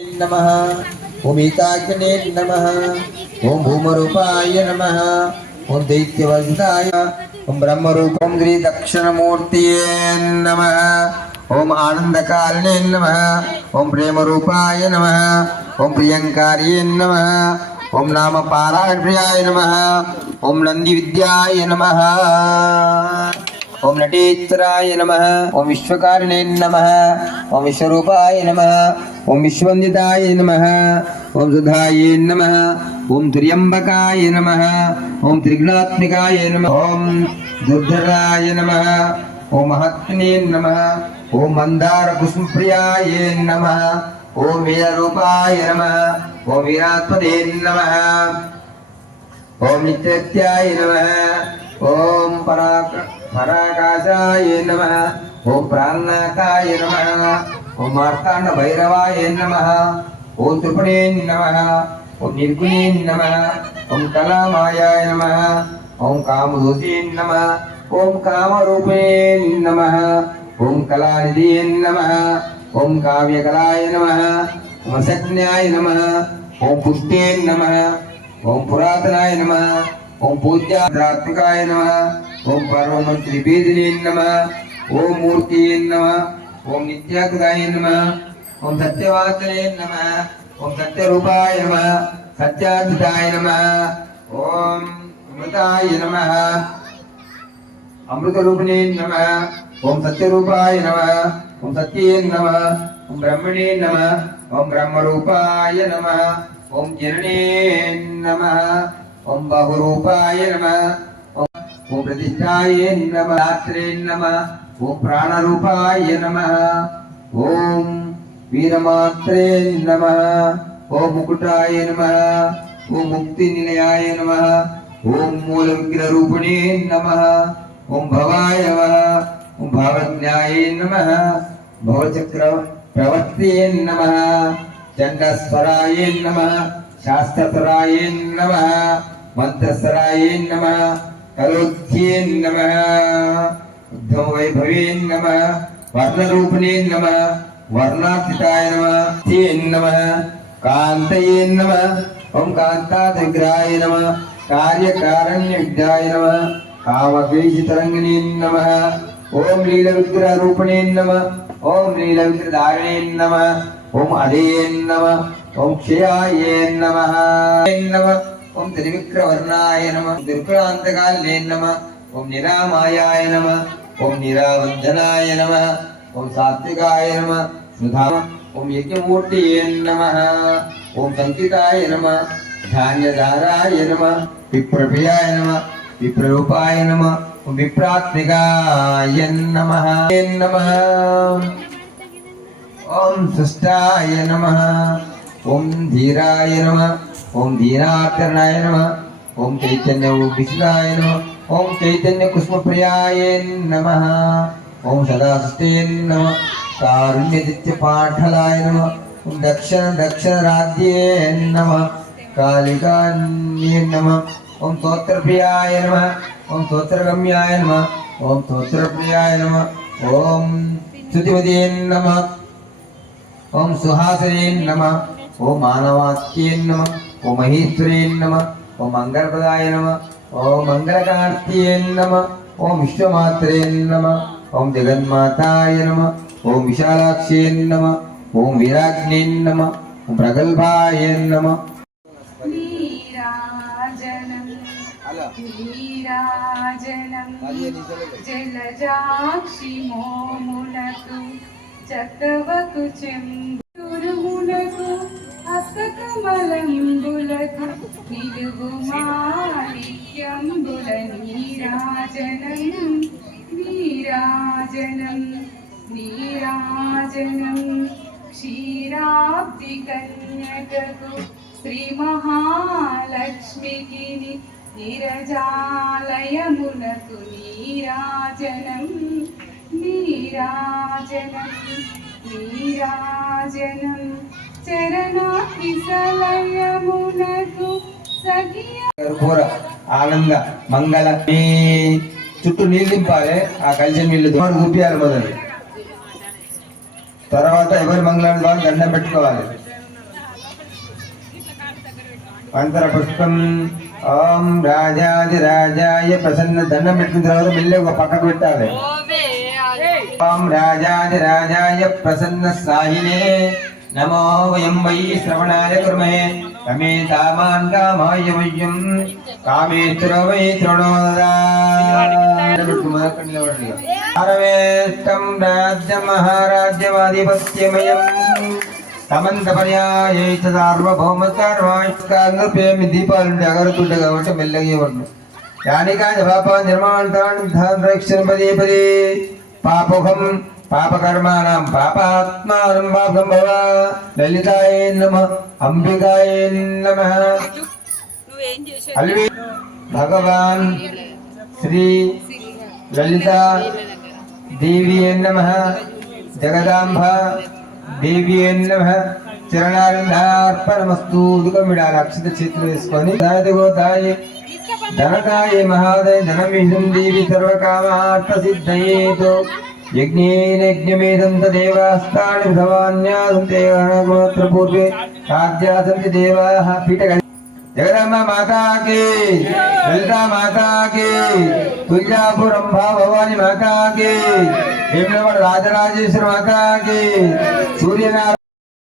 नमः ओमिताग्ने नमः ओम भूमरूपाय नमः ओम दैत्यवजदाय ओम ब्रह्मरूपम गिरि दक्षिणमूर्तिये नमः ओम आनन्दकारिणे नमः ओम प्रेमरूपाय नमः ओम प्रियङ्कार्ये नमः ओम नाम पारायणप्रियाय नमः ओम नन्दिविद्याय नमः ओम नटेश्वराय नमः ओम विश्वकारिणे नमः ओम विश्वरूपाय नमः ఓం విశ్వందితాయ నమ ఓం సుధాయ నమ ఓం త్రియంబకాయ నమ ఓం త్రిగుణాత్మికాయ నమ ఓం దుర్ధరాయ నమ ఓం మహాత్మనే నమ ఓం మందార కుసుమప్రియాయ నమ ఓం వీరూపాయ నమ ఓం వీరాత్మదే నమ ఓం నిత్యత్యాయ నమ ఓం పరాక పరాకాశాయ నమ ఓం ప్రాణనాథాయ నమ ఓం మార్తాండ భైరవాయ నమ ఓం త్రిపుణే నమ ఓం నిర్గుణే నమ ఓం కళామాయాయ నమ ఓం కామదూతే నమ ఓం కామరూపే నమ ఓం కళానిధి నమ ఓం కావ్యకళాయ నమ ఓం నమ ఓం పుష్టే నమ ఓం పురాతనాయ నమ ఓం పూజ్యాత్మికాయ నమ ఓం పర్వమంత్రి బీదిని నమ ఓం మూర్తి నమ ఓం నిత్యాకృతాయ నమ. ఓం సత్యవాచనే నమ. ఓం సత్యరూపాయ నమ. సత్యాద్భుతాయ నమ. ఓం అమృతాయ నమ. అమృతరూపిణే నమ. ఓం సత్యరూపాయ నమ. ఓం సత్యే నమ. ఓం బ్రహ్మణే నమ. ఓం బ్రహ్మరూపాయ నమ. ఓం జననే నమ. ఓం బహురూపాయ నమ. ఓం ఓం ప్రతిష్టాయ నమ రాత్రే నమ ఓం ప్రాణరూపాయ నమ ఓం వీరమాత్రే నమ ఓం ముకుటాయ నమ ఓం ముక్తి నిలయాయ నమ ఓం మూల విగ్రహ రూపిణే నమ ఓం భవాయ ఓం భావజ్ఞాయ నమ భవచక్ర ప్రవర్తే నమ చండస్వరాయ నమ శాస్త్రస్వరాయ నమ మంత్రస్వరాయ నమ కలోధ్యే నమ ఉద్ధమ వైభవే నమ వర్ణరూపిణే నమ వర్ణాతీతాయ నమ తే నమ కాంతయే నమ ఓం కాంతాదిగ్రహాయ నమ కార్యకారణ్య విద్యాయ నమ కామద్వేషితరంగిణే నమ ఓం లీల విగ్రహ రూపిణే నమ ఓం లీల విగ్రహారిణే నమ ఓం అదే నమ ఓం క్షయాయే నమ నమ ఓం త్రివిక్రవర్ణాయ నమ. దుర్గుణాంతకాలే నమ. ఓం నిరామాయాయ నమ. ఓం నిరావంధనాయ నమ. ఓం సాత్వికాయ నమ. సుధా ఓం యజ్ఞమూర్తియే నమ. ఓం సంకితాయ నమ. ధాన్యధారాయ నమ. విప్రప్రియాయ నమ. విప్రరూపాయ నమ. ఓం విప్రాత్మికాయ నమ. నమ. ఓం సృష్టాయ నమ. ఓం ధీరాయ నమ ఓం ధీరాకరణాయ నమ ఓం చైతన్య విశుదాయ నమ ఓం చైతన్య కుష్మప్రియాయ నమ ఓం సదాస్తే నమ కారుణ్యదిత్య పాఠలాయ నమ ఓం దక్షిణ దక్షిణ రాజ్యే నమ కాళికాన్యే నమ ఓం స్తోత్రప్రియాయ నమ ఓం స్తోత్రగమ్యాయ నమ ఓం స్తోత్రప్రియాయ నమ ఓం స్తుతిమదే నమ ఓం సుహాసనే నమ ఓం మానవాక్యే నమ ఓం మహేశ్వరే నమ ఓం మంగళప్రదాయ నమ ఓం మంగళకార్తియే నమ ఓం విశ్వమాత్రే నమ ఓం జగన్మాతాయ నమ ఓం విశాలాక్షే నమ ఓం వీరాగ్నే నమ ఓం ప్రగల్భాయ నమ. నీరాజనం జలజాక్షి మోమునకు చక్కవకు చెంబురుమునకు హస్తకమలంబులకు నిలుగు మాణిక్యంబుల నీరాజనం నీరాజనం నీరాజనం క్షీరాబ్ది కన్యకకు శ్రీ మహాలక్ష్మికి నిరజాలయమునకు నీరాజనం కూర ఆనంద మంగళ. మీ చుట్టూ నీళ్ళు దింపాలి ఆ కలిసి నీళ్ళు చూపించాలి మొదలు? తర్వాత ఎవరి మంగళాన్ని వాళ్ళు దండం పెట్టుకోవాలి? మంత్రపుష్పం ఓం రాజాదిరాజాయ ప్రసన్న దండం పెట్టిన తర్వాత మెల్లి ఒక పక్కకు పెట్టాలి. ఓం రాజాదిరాజాయ ప్రసన్న సాయినే నమో వయం వై శ్రవణాయ కుర్మహే రమే కామాన్ కామాయ వయ్యం. కామేశ్వర వై తృణోదారవేష్టం రాజ్య మహారాజ్యమాధిపత్యమయం. సమంత పర్యాయ సార్వభౌమ సర్వాష్టాంగపేమి దీపాలు ఉంటే అగరుతుంటే కాబట్టి మెల్లగా ఇవ్వండి యానికాని పాప నిర్మాణాన్ని రక్షణ పదే పదే. పాపహం పాపకర్మాణం పాపాత్మానం పాపం భవ. లలితాయ నమ అంబికాయ నమ. అల్వి భగవాన్ శ్రీ లలిత దేవి నమ. జగదాంబ దేవి నమ. చరణారిందార్పణమస్తు ఉదుకం విడాలి అక్షత చేతులు వేసుకొని దాయదిగో దాయి ధనదాయ మహాదయ ధనమిషం దేవి సర్వకామార్థ సిద్ధయేతు. యజ్ఞేన తదేవాస్తాని విధవాన్యాసంతే గోత్ర పూర్వే సాధ్యాసంతి దేవాః పీఠ జగదమ్మ మాతాకి లలితా మాతాకి తుల్యాపురం భవాని మాతాకి వేములవాడ రాజరాజేశ్వర మాతాకి సూర్యనారాయణ